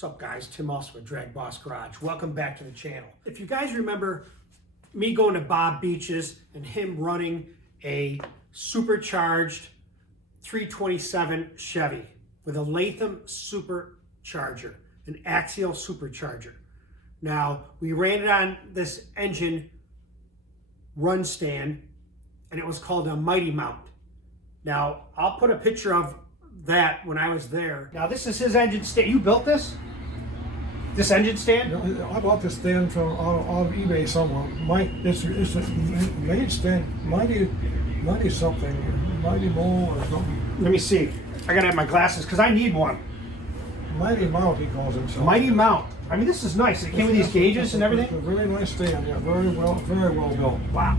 What's up, guys? Tim also with DragBoss Garage. Welcome back to the channel. If you guys remember me going to Bob Beach's and him running a supercharged 327 Chevy with a Latham Supercharger, an Axial Supercharger. Now, we ran it on this engine run stand, and it was called a Mighty Mount. Now, I'll put a picture of that when I was there. Now, this is his engine stand. You built this? This engine stand? I bought this stand from on eBay somewhere. It's a made stand, Mighty something, Mighty Mount or something. Let me see. I gotta have my glasses because I need one. Mighty Mount, he calls himself. Mighty Mount. I mean, this is nice. It came with these gauges and everything. It's a very nice stand. Yeah, very well built. Wow.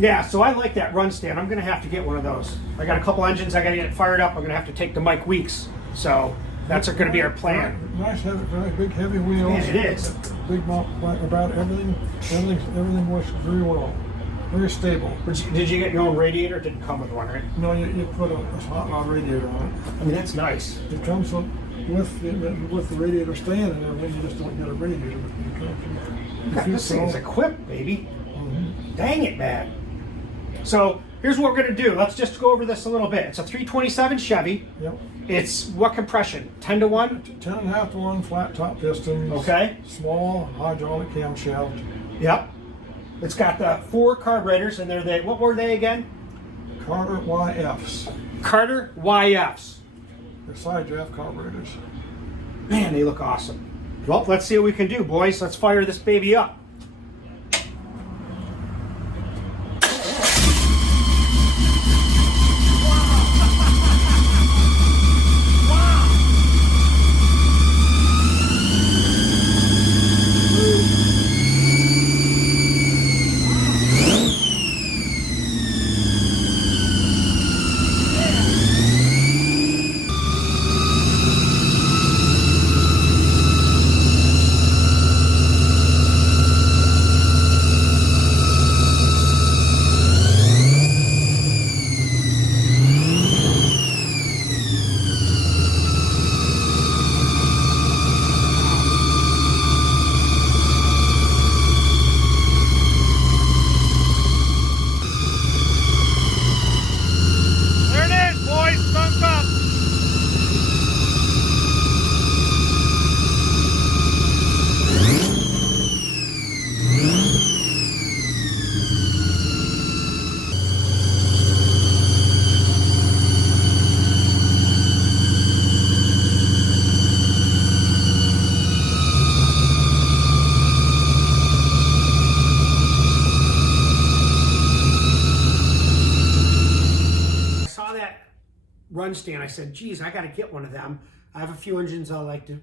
Yeah, so I like that run stand. I'm gonna have to get one of those. I got a couple engines. I gotta get it fired up. I'm gonna have to take to Mike Weeks. So that's gonna be our plan. Nice, very big, heavy wheels. Man, it is. Big mount about everything. Everything works very well. Very stable. Did you get your own radiator? It didn't come with one, right? No, you put a hot rod radiator on it. I mean, that's nice. It comes with the radiator stand and everything. You just don't get a radiator. This thing is equipped, baby. Dang it, man. So here's what we're gonna do. Let's just go over this a little bit. It's a 327 Chevy. Yep. It's what compression? 10 to 1? 10.5 to 1 flat top pistons. Okay. Small hydraulic camshaft. Yep. It's got the 4 carburetors, and they're the, what were they again? Carter YFs. Carter YFs. They're side draft carburetors. Man, they look awesome. Well, let's see what we can do, boys. Let's fire this baby up. Run stand. I said, geez, I got to get one of them. I have a few engines I'd like to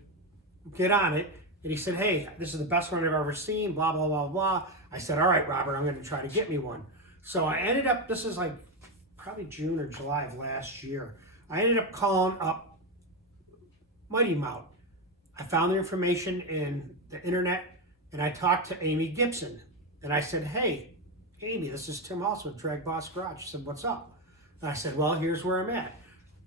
get on it. And he said, hey, this is the best one I've ever seen, blah, blah, blah, blah. I said, all right, Robert, I'm going to try to get me one. So I ended up, this is like probably June or July of last year. I ended up calling up Mighty Mount. I found the information in the internet, and I talked to Amy Gibson. And I said, hey, Amy, this is Tim also with DragBoss Garage. She said, what's up? And I said, well, here's where I'm at.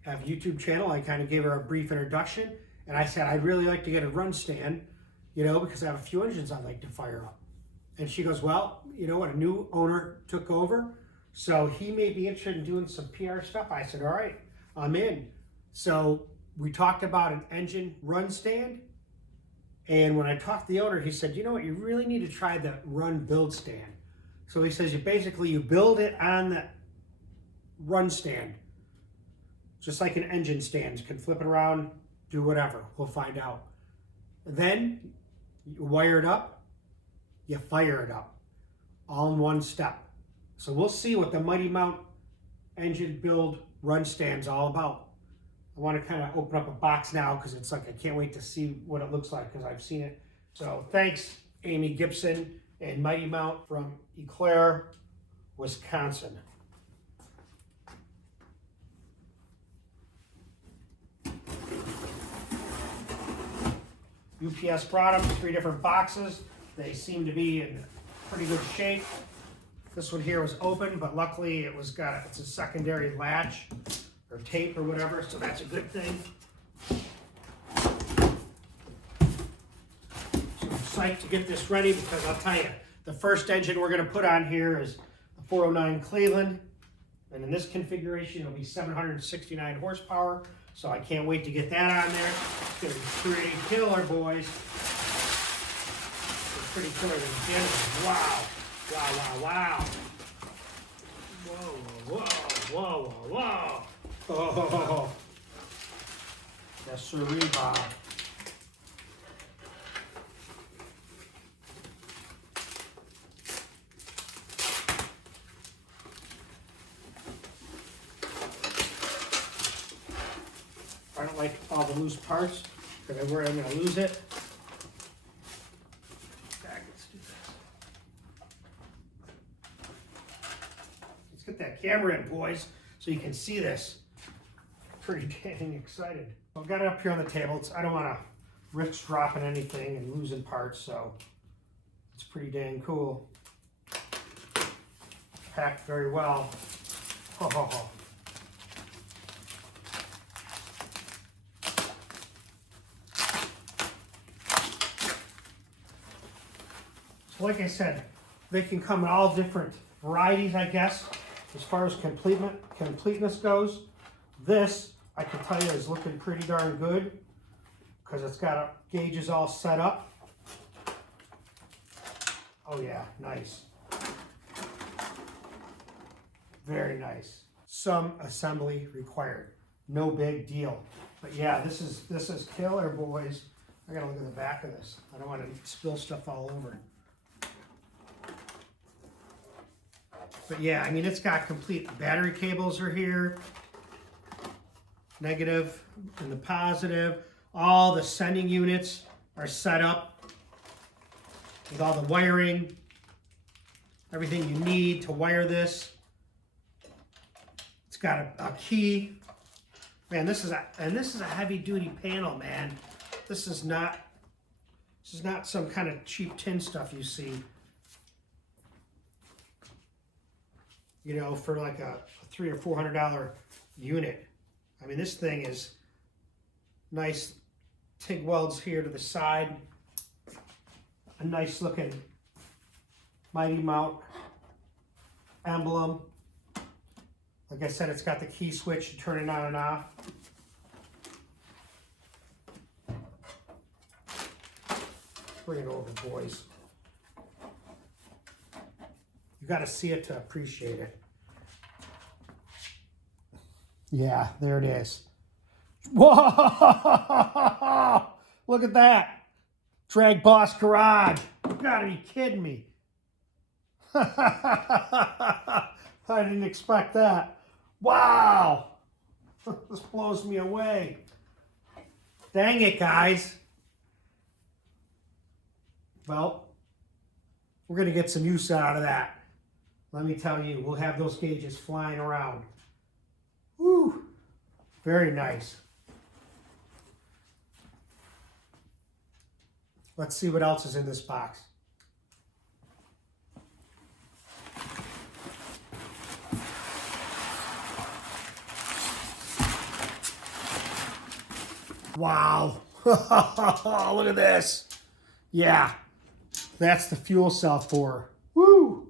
I have a YouTube channel. I kind of gave her a brief introduction, and I said, I'd really like to get a run stand, you know, because I have a few engines I'd like to fire up. And she goes, well, you know what, a new owner took over, so he may be interested in doing some PR stuff. I said, all right, I'm in. So we talked about an engine run stand, and when I talked to the owner, he said, you know what, you really need to try the run build stand. So he says, you build it on the run stand, just like an engine stand. You can flip it around, do whatever. We'll find out. Then you wire it up, you fire it up, all in one step. So we'll see what the Mighty Mount engine build run stand's all about. I want to kind of open up a box now because it's like I can't wait to see what it looks like because I've seen it. So thanks, Amy Gibson and Mighty Mount from Eau Claire, Wisconsin. UPS brought them 3 different boxes. They seem to be in pretty good shape. This one here was open, but luckily it's a secondary latch or tape or whatever, so that's a good thing. psyched to get this ready because I'll tell you, the first engine we're going to put on here is a 409 Cleveland. And in this configuration, it'll be 769 horsepower. So I can't wait to get that on there. It's going to be pretty killer, boys. It's pretty killer to begin with. Wow. Wow, wow, wow. Whoa, whoa, whoa, whoa, whoa. Oh, yes, sirree, Bob. I don't like all the loose parts because I'm worried I'm going to lose it. Back, let's do this. Let's get that camera in, boys, so you can see this. Pretty dang excited. I've got it up here on the table. I don't want to risk dropping anything and losing parts, so it's pretty dang cool. Packed very well. Oh. Like I said, they can come in all different varieties, I guess, as far as completeness goes. This, I can tell you, is looking pretty darn good because it's got gauges all set up. Oh yeah, nice. Very nice. Some assembly required. No big deal. But yeah, this is killer, boys. I gotta look at the back of this. I don't want to spill stuff all over. But yeah, I mean, it's got complete battery cables are here. Negative and the positive. All the sending units are set up with all the wiring. Everything you need to wire this. It's got a key. Man, this is a heavy duty panel, man. This is not some kind of cheap tin stuff you see. You know, for like a $300 or $400 unit. I mean, this thing is nice TIG welds here to the side. A nice looking Mighty Mount emblem. Like I said, it's got the key switch to turn it on and off. Bring it over, boys. You got to see it to appreciate it. Yeah, there it is. Whoa! Look at that. DragBoss Garage. You got to be kidding me. I didn't expect that. Wow! This blows me away. Dang it, guys. Well, we're going to get some use out of that. Let me tell you, we'll have those gauges flying around. Woo! Very nice. Let's see what else is in this box. Wow. Look at this. Yeah. That's the fuel cell for her. Woo!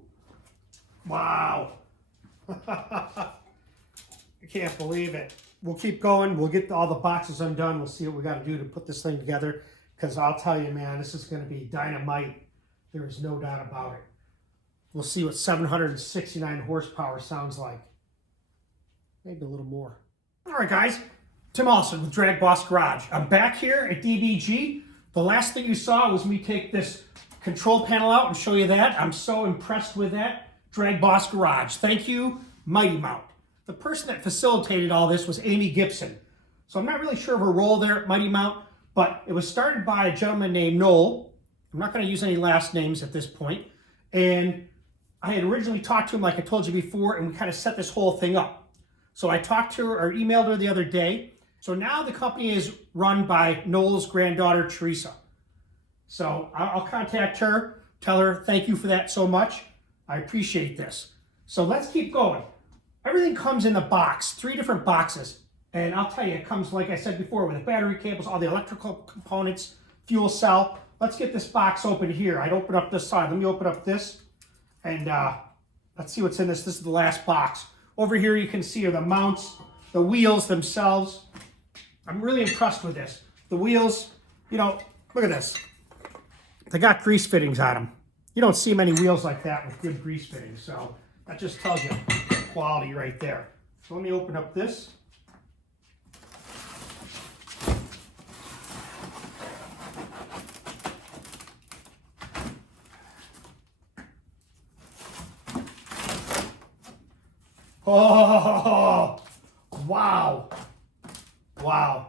Wow. I can't believe it. We'll keep going. We'll get all the boxes undone. We'll see what we got to do to put this thing together. Because I'll tell you, man, this is going to be dynamite. There is no doubt about it. We'll see what 769 horsepower sounds like. Maybe a little more. All right, guys. Tim Olson with DragBoss Garage. I'm back here at DBG. The last thing you saw was me take this control panel out and show you that. I'm so impressed with that. DragBoss Garage. Thank you, Mighty Mount. The person that facilitated all this was Amy Gibson. So I'm not really sure of her role there at Mighty Mount, but it was started by a gentleman named Noel. I'm not going to use any last names at this point. And I had originally talked to him, like I told you before, and we kind of set this whole thing up. So I talked to her or emailed her the other day. So now the company is run by Noel's granddaughter, Teresa. So I'll contact her, tell her thank you for that so much. I appreciate this. So let's keep going. Everything comes in the box, 3 different boxes. And I'll tell you, it comes, like I said before, with the battery cables, all the electrical components, fuel cell, let's get this box open here. I'd open up this side. Let me open up this, and let's see what's in this. This is the last box. Over here you can see are the mounts, the wheels themselves. I'm really impressed with this. The wheels, you know, look at this. They got grease fittings on them. You don't see many wheels like that with good grease fittings, so that just tells you quality right there. So let me open up this. Oh, wow. Wow.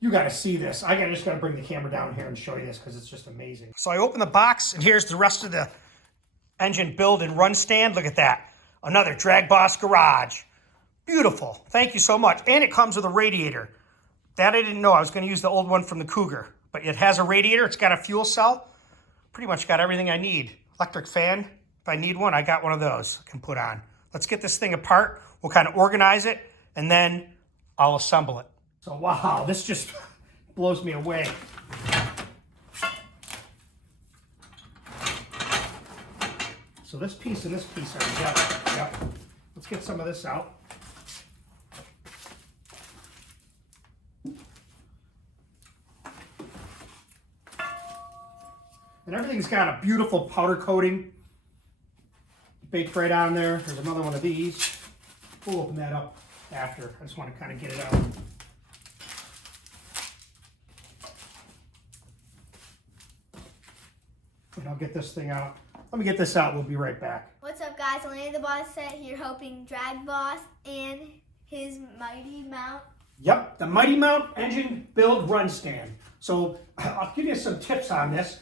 You got to see this. Just got to bring the camera down here and show you this because it's just amazing. So I open the box, and here's the rest of the engine build and run stand. Look at that. Another DragBoss Garage. Beautiful. Thank you so much. And it comes with a radiator. That I didn't know. I was going to use the old one from the Cougar. But it has a radiator. It's got a fuel cell. Pretty much got everything I need. Electric fan. If I need one, I got one of those I can put on. Let's get this thing apart. We'll kind of organize it, and then I'll assemble it. So, wow, this just blows me away. So this piece and this piece are together. Yep. Let's get some of this out. And everything's got a beautiful powder coating baked right on there. There's another one of these. We'll open that up after. I just want to kind of get it out. And I'll get this thing out. Let me get this out. We'll be right back. What's up, guys? Alaina the Bossette here, helping DragBoss and his Mighty Mount. Yep, the Mighty Mount engine build run stand. So I'll give you some tips on this.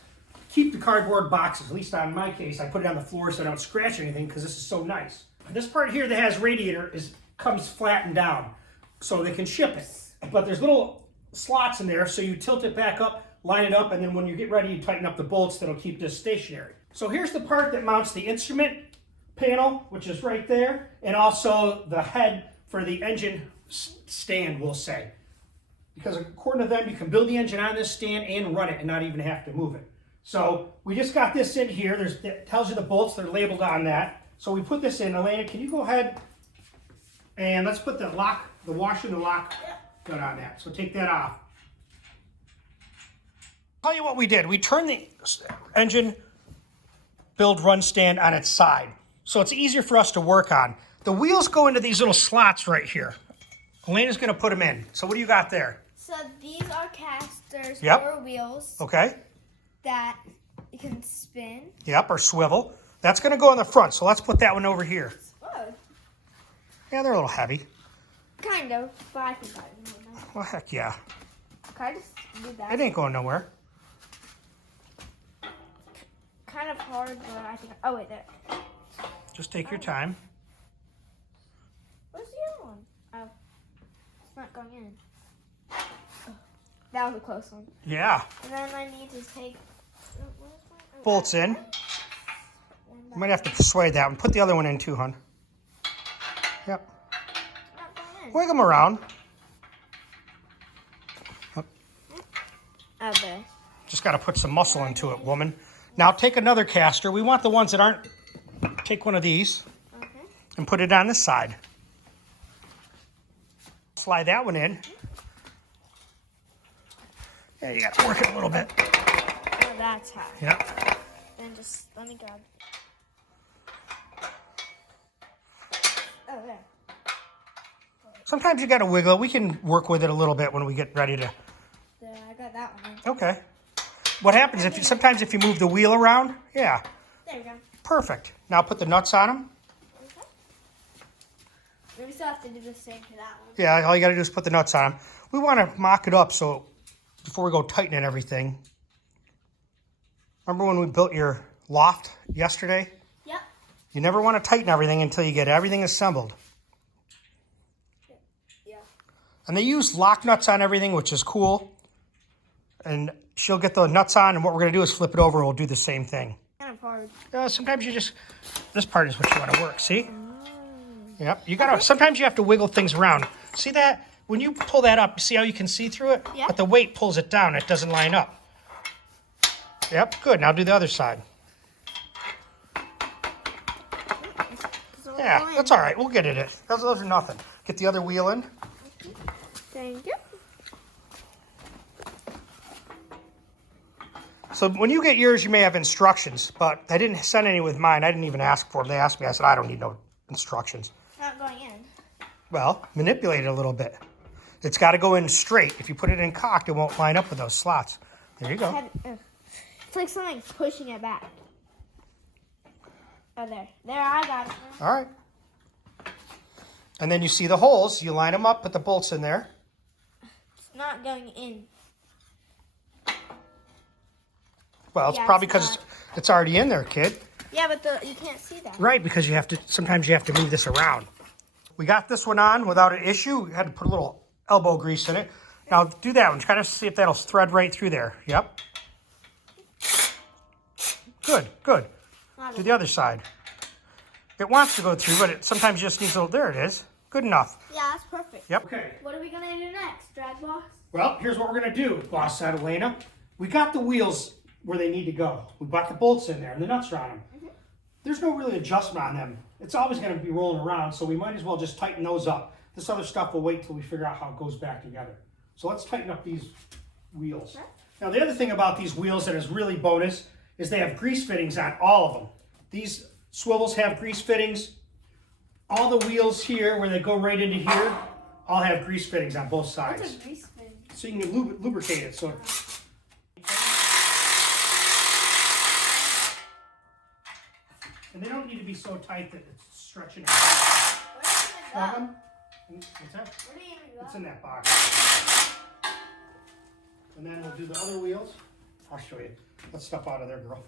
Keep the cardboard boxes. At least on my case, I put it on the floor so I don't scratch anything because this is so nice. This part here that has radiator comes flattened down so they can ship it. But there's little slots in there, so you tilt it back up, line it up, and then when you get ready, you tighten up the bolts that'll keep this stationary. So here's the part that mounts the instrument panel, which is right there, and also the head for the engine stand, we'll say. Because according to them, you can build the engine on this stand and run it and not even have to move it. So we just got this in here. It tells you the bolts, they're labeled on that. So we put this in. Alaina, can you go ahead and let's put the lock, the washer and the lock nut on that. So take that off. I'll tell you what we did. We turned the engine build run stand on its side. So it's easier for us to work on. The wheels go into these little slots right here. Alaina's going to put them in. So what do you got there? So these are casters Yep. or wheels Okay. that you can spin. Yep, or swivel. That's going to go in the front. So let's put that one over here. Oh, Yeah, they're a little heavy. kind of, but I think I don't know. Well, heck yeah. Can I just do that? It ain't going nowhere. Kind of hard, but I think. Oh wait, there. Just take your time. Where's the other one? Oh, it's not going in. Oh, that was a close one. Yeah. And then I need to take Bolts in. You might have to persuade that one. Put the other one in too, hon. Yep. Not going in. Wiggle them around. Oh, there. Just got to put some muscle into it, woman. Now take another caster. We want the ones that aren't. Take one of these Okay. and put it on this side. Slide that one in. Yeah, you got to work it a little bit. Oh, that's high. Yep. Then just let me grab. Oh, there. Sometimes you got to wiggle it. We can work with it a little bit when we get ready to. There, I got that one. Okay. What happens if sometimes if you move the wheel around? Yeah. There we go. Perfect. Now put the nuts on them. Okay. We still have to do the same to that one. Yeah, all you got to do is put the nuts on them. We want to mock it up so before we go tightening everything. Remember when we built your loft yesterday? Yep. You never want to tighten everything until you get everything assembled. Yeah. And they use lock nuts on everything, which is cool. And she'll get the nuts on, and what we're going to do is flip it over, and we'll do the same thing. Kind of hard. Sometimes you just, this part is what you want to work, see? Yep, you got to, sometimes you have to wiggle things around. See that? when you pull that up, see how you can see through it? Yeah. But the weight pulls it down. It doesn't line up. Yep, good. Now do the other side. Yeah, that's all right. We'll get it. Those are nothing. Get the other wheel in. Thank you. So when you get yours, you may have instructions, but I didn't send any with mine. I didn't even ask for them. They asked me. I said, I don't need no instructions. Not going in. Well, manipulate it a little bit. It's got to go in straight. If you put it in cocked, it won't line up with those slots. There you go. It's like something's pushing it back. Oh, there. There, I got it. All right. And then you see the holes. You line them up, put the bolts in there. It's not going in. Well, it's Yeah, probably it's because it's already in there, kid. Yeah, but you can't see that. Right, because sometimes you have to move this around. We got this one on without an issue. We had to put a little elbow grease in it. Now do that one. Kind of see if that'll thread right through there. Yep. Good, good. Do the other side. It wants to go through, but it sometimes just needs a little, there it is. Good enough. Yeah, that's perfect. Yep. Okay. What are we going to do next, DragBoss? Well, here's what we're going to do, boss said Alaina. We got the wheels where they need to go. We bought the bolts in there and the nuts are on them. There's no really adjustment on them. It's always going to be rolling around, so we might as well just tighten those up. This other stuff will wait till we figure out how it goes back together. So let's tighten up these wheels. Sure. Now, the other thing about these wheels that is really bonus is they have grease fittings on all of them. These swivels have grease fittings. All the wheels here, where they go right into here, all have grease fittings on both sides. What's a grease fin? So you can lubricate it. So. And they don't need to be so tight that it's stretching. Where do you Plug even them. What's that? go? Where do you even go? It's in that box. And then we'll do the other wheels. I'll show you. Let's step out of there, girl.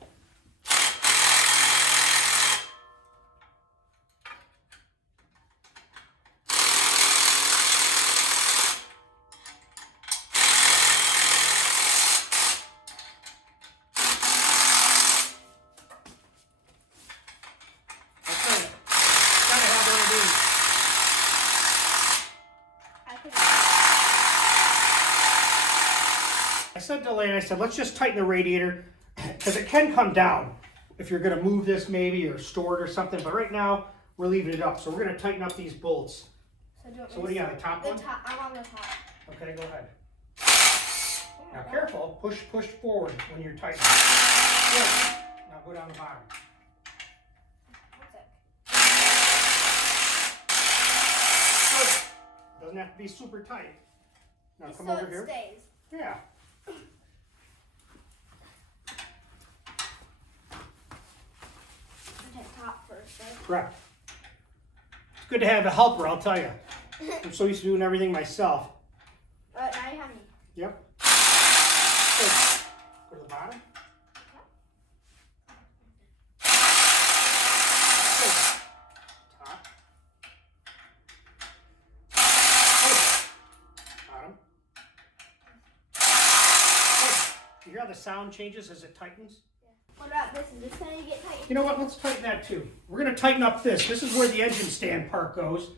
I said to Elaine, I said, let's just tighten the radiator because it can come down if you're going to move this maybe or store it or something. But right now, we're leaving it up. So we're going to tighten up these bolts. So what do you got, the top one? I'm on the top. Okay, go ahead. Now careful, push forward when you're tightening. Good. Now go down the bottom. Good. Doesn't have to be super tight. Now come over here. Stays. Yeah. Top first, right? Correct. It's good to have a helper, I'll tell you. I'm so used to doing everything myself. Now you have me. Yep. Good. Go to the bottom. Good. Top. Good. Bottom. Good. You hear how the sound changes as it tightens? What about this? Is this how you get tight? You know what? Let's tighten that too. We're going to tighten up this. This is where the engine stand part goes.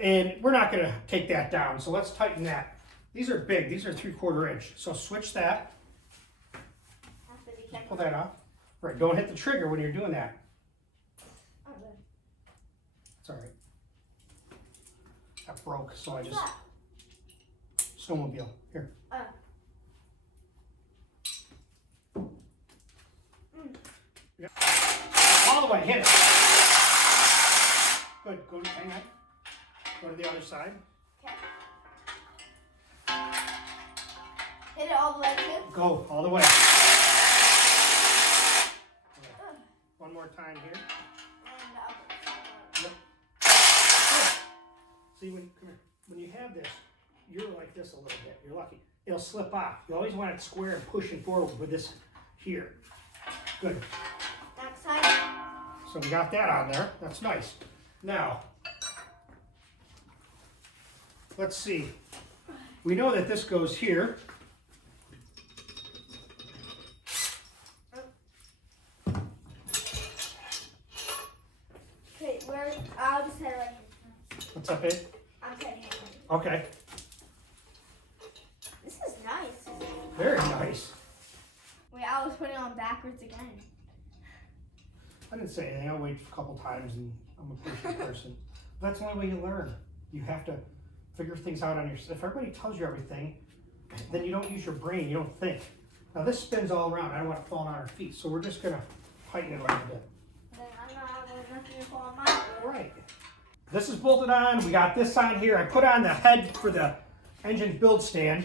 And we're not going to take that down. So let's tighten that. These are big. These are 3/4 inch. So switch that. Just pull that off. Right. Don't hit the trigger when you're doing that. It's all right. That broke. So I just... Snowmobile. Here. Yep. All the way. Hit it. Good. Go. Hang on. Go to the other side. Okay. Hit it all the way too? Go all the way. One more time here. Yep. See, come here. When you have this, you're like this a little bit. You're lucky. It'll slip off. You always want it square and pushing forward with this here. Good. Next side. So we got that on there. That's nice. Now, let's see. We know that this goes here. Okay, where? I'll just hit it right here. What's up, babe? I'm setting it. Okay. Very nice. Wait, I was putting it on backwards again. I didn't say anything. I'll wait a couple times and I'm a patient person. But that's the only way you learn. You have to figure things out on your. If everybody tells you everything, then you don't use your brain. You don't think. Now this spins all around. I don't want it falling on our feet, so we're just gonna tighten it a little bit. Then I'm not having nothing to fall on my foot. All right. This is bolted on. We got this on here. I put on the head for the engine build stand,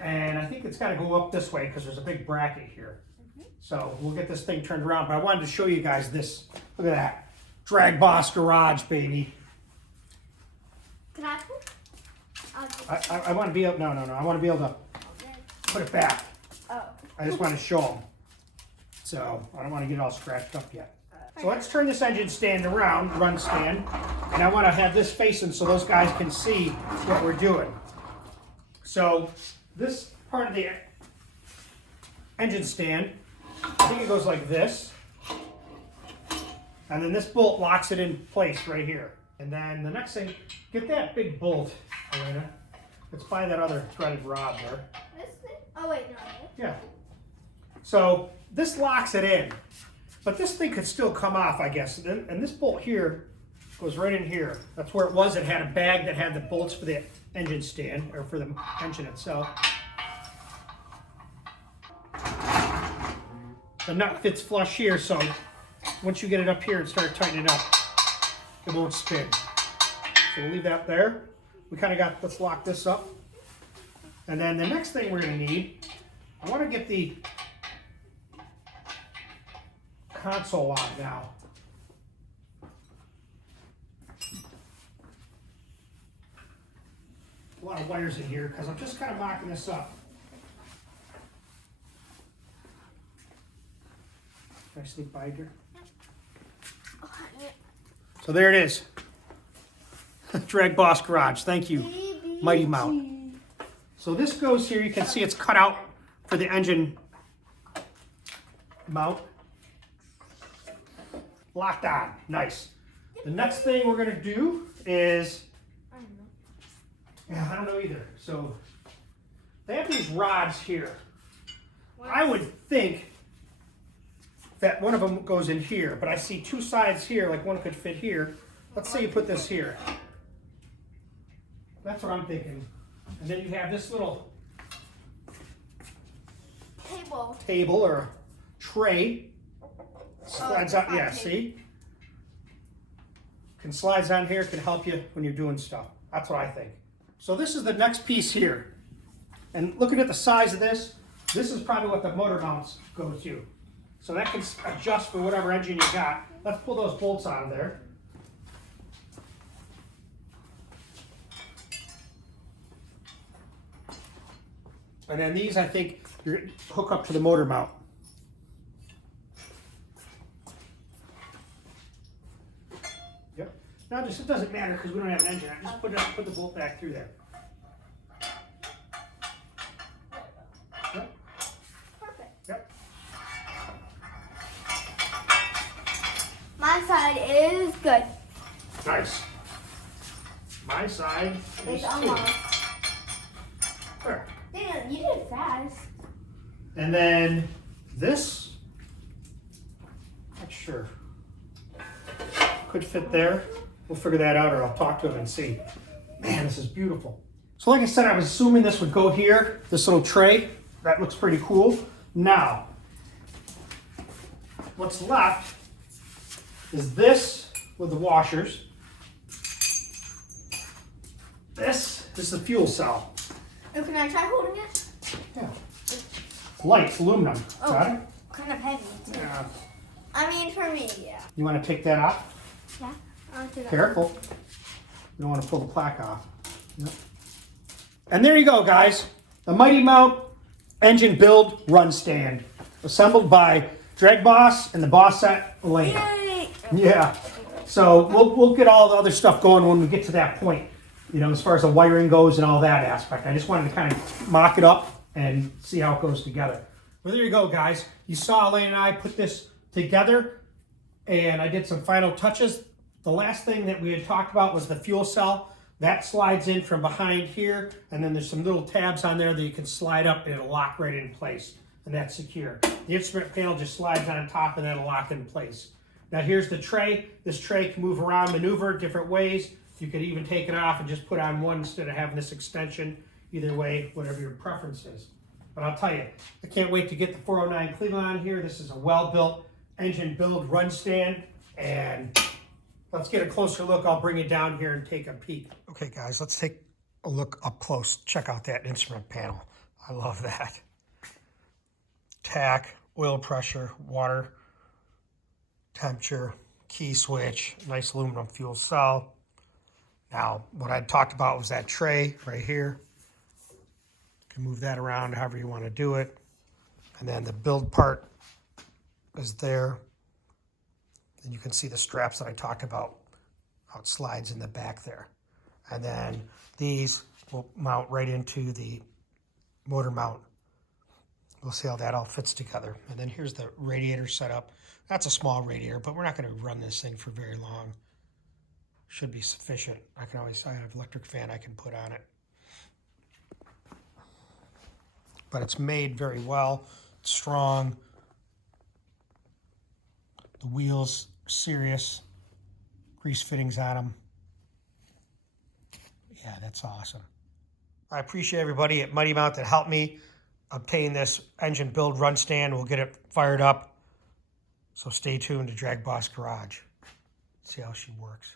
and I think it's got to go up this way because there's a big bracket here. So we'll get this thing turned around. But I wanted to show you guys this. Look at that. DragBoss Garage, baby. Can I put? I want to be able. No. I want to be able to put it back. Oh. I just want to show them. So I don't want to get it all scratched up yet. So let's turn this engine stand around, run stand, and I want to have this facing so those guys can see what we're doing. So this part of the engine stand, I think it goes like this, and then this bolt locks it in place right here. And then the next thing, get that big bolt, Alaina. It's by that other threaded rod there. This thing? Oh wait, no. Yeah. So this locks it in. But this thing could still come off, I guess. And this bolt here goes right in here. That's where it was. It had a bag that had the bolts for the engine stand, or for the engine itself. The nut fits flush here, so once you get it up here and start tightening it up, it won't spin. So we'll leave that there. We kind of got, let's lock this up. And then the next thing we're going to need, I want to get the console on now. A lot of wires in here because I'm just kind of mocking this up. Nicely binder. So there it is. DragBoss Garage. Thank you, Mighty Mount. So this goes here. You can see it's cut out for the engine mount. Locked on. Nice. The next thing we're going to do is, I don't know either. So they have these rods here. I would think that one of them goes in here, but I see two sides here, like one could fit here. Let's say you put this here. That's what I'm thinking. And then you have this little table or tray. Slides on, yeah, see? Can slides on here, can help you when you're doing stuff. That's what I think. So this is the next piece here. And looking at the size of this is probably what the motor mounts go to. So that can adjust for whatever engine you got. Let's pull those bolts out of there. And then these, I think, you're gonna hook up to the motor mount. Yep. Now just, it doesn't matter because we don't have an engine. I just put the bolt back through there. Yep. Perfect. Yep. My side is good. Nice. My side is It's too. almost. There. Damn, you did fast. And then this, not sure. Could fit there. We'll figure that out, or I'll talk to him and see. Man, this is beautiful. So like I said, I was assuming this would go here, this little tray. That looks pretty cool. Now, what's left is this with the washers. This is the fuel cell. Oh, can I try holding it? Yeah. It's light, it's aluminum. Oh. Got it? Kind of heavy. Too. Yeah. I mean, for me, yeah. You want to take that off? Yeah. I'll do that. Careful. You don't want to pull the plaque off. Yep. And there you go, guys. The Mighty Mount engine build run stand. Assembled by DragBoss and the Bossette Alaina. Yay! Yeah. So we'll get all the other stuff going when we get to that point. You know, as far as the wiring goes and all that aspect. I just wanted to kind of mock it up and see how it goes together. Well, there you go, guys. You saw Alaina and I put this together, and I did some final touches. The last thing that we had talked about was the fuel cell. That slides in from behind here, and then there's some little tabs on there that you can slide up and it'll lock right in place, and that's secure. The instrument panel just slides on top and that'll lock in place. Now here's the tray. This tray can move around, maneuver different ways. You could even take it off and just put on one instead of having this extension. Either way, whatever your preference is. But I'll tell you, I can't wait to get the 409 Cleveland on here. This is a well-built engine build run stand, and let's get a closer look. I'll bring it down here and take a peek. Okay guys, let's take a look up close. Check out that instrument panel. I love that. Tach, oil pressure, water temperature, key switch, nice aluminum fuel cell. Now, what I talked about was that tray right here. You can move that around however you want to do it. And then the build part is there. And you can see the straps that I talked about, how it slides in the back there. And then these will mount right into the motor mount. We'll see how that all fits together. And then here's the radiator setup. That's a small radiator, but we're not going to run this thing for very long. Should be sufficient. I have an electric fan I can put on it. But it's made very well. It's strong. The wheels are serious. Grease fittings on them. Yeah, that's awesome. I appreciate everybody at Mighty Mount that helped me obtain this engine build run stand. We'll get it fired up. So stay tuned to DragBoss Garage. See how she works.